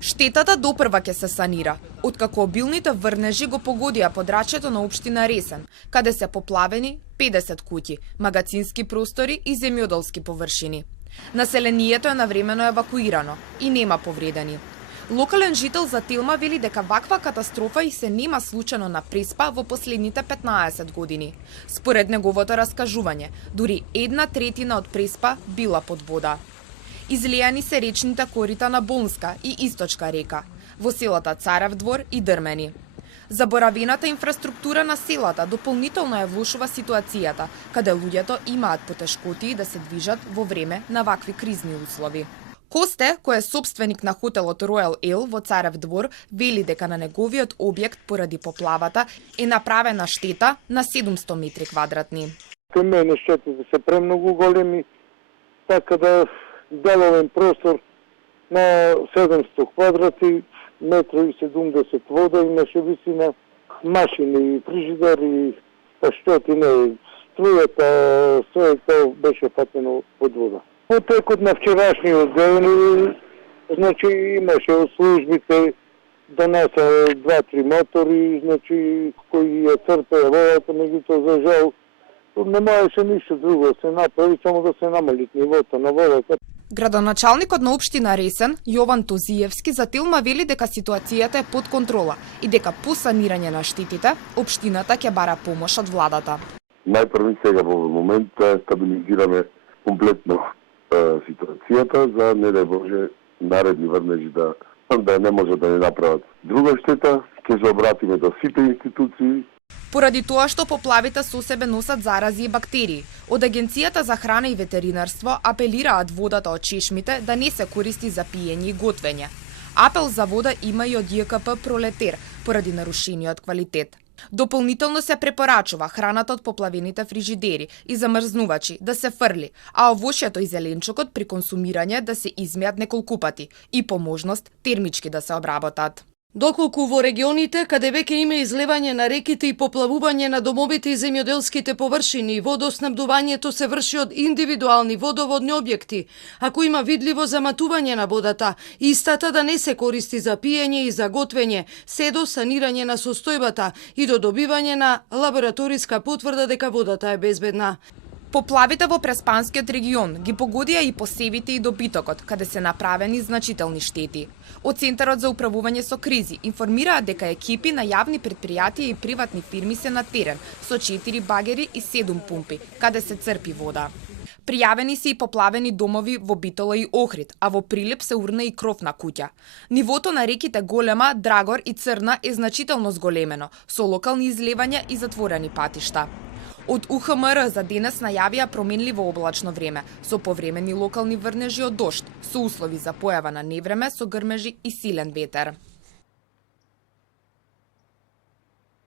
Штетата допрва ќе се санира, откако обилните врнежи го погодија подрачјето на општина Ресен, каде се поплавени 50 куќи, магацински простори и земјоделски површини. Населението е навремено евакуирано и нема повредени. Локален жител за Телма вели дека ваква катастрофа и се нема случено на Преспа во последните 15 години. Според неговото раскажување, дури 1/3 од Преспа била под вода. Излејани се речните корита на Бонска и Источка река, во селата Царев двор и Дрмени. Заборавената инфраструктура на селата дополнително ја влошува ситуацијата, каде луѓето имаат потешкотии да се движат во време на вакви кризни услови. Косте, кој е собственик на хотелот Ројал Ел во Царев двор, вели дека на неговиот објект поради поплавата е направена штета на 700 метри квадратни. Кај мене штетите се премногу големи, така да деловен простор на 700 квадрати, метро и 70 вода, имаше висина машини, фрижидери, паштетини, струјата, све тоа беше фатено под вода. Во текот на вчерашниот ден, значи имаше од службите донесе 2-3 мотори, значи кои ја црпеа водата, меѓутоа за жал не можеше ништо друго да се направи, само да се намали нивото на водата. Градоначалникот на општина Ресен, Јован Тозиевски, за Телма вели дека ситуацијата е под контрола и дека по санирање на штетите, општината ќе бара помош од владата. Најпрви сега во момент стабилизираме комплетно ситуацијата за не да Боже наредни врнежи да не може да не направат друга штета. Ќе се обратиме до сите институции. Поради тоа што поплавите со себе носат зарази и бактерии, од Агенцијата за храна и ветеринарство апелираат водата од чешмите да не се користи за пиење и готвење. Апел за вода има и од ЈКП Пролетер поради нарушениот квалитет. Дополнително се препорачува храната од поплавените фрижидери и замрзнувачи да се фрли, а овошјето и зеленчукот при консумирање да се измеат неколку пати и по можност термички да се обработат. Доколку во регионите каде веќе има излевање на реките и поплавување на домовите и земјоделските површини, водоснабдувањето се врши од индивидуални водоводни објекти. Ако има видливо заматување на водата, истата да не се користи за пиење и за готвење, се до санирање на состојбата и до добивање на лабораториска потврда дека водата е безбедна. Поплавите во Преспанскиот регион ги погодија и посевите и добитокот, каде се направени значителни штети. Од Центарот за управување со кризи информираат дека екипи на јавни предпријатија и приватни фирми се на терен со 4 багери и 7 пумпи, каде се црпи вода. Пријавени се и поплавени домови во Битола и Охрид, а во Прилеп се урна и кров на куќа. Нивото на реките Голема, Драгор и Црна е значително зголемено, со локални излевања и затворени патишта. Од УХМР за денес најавија променливо облачно време, со повремени локални врнежи од дожд, со услови за појава на невреме со грмежи и силен ветер.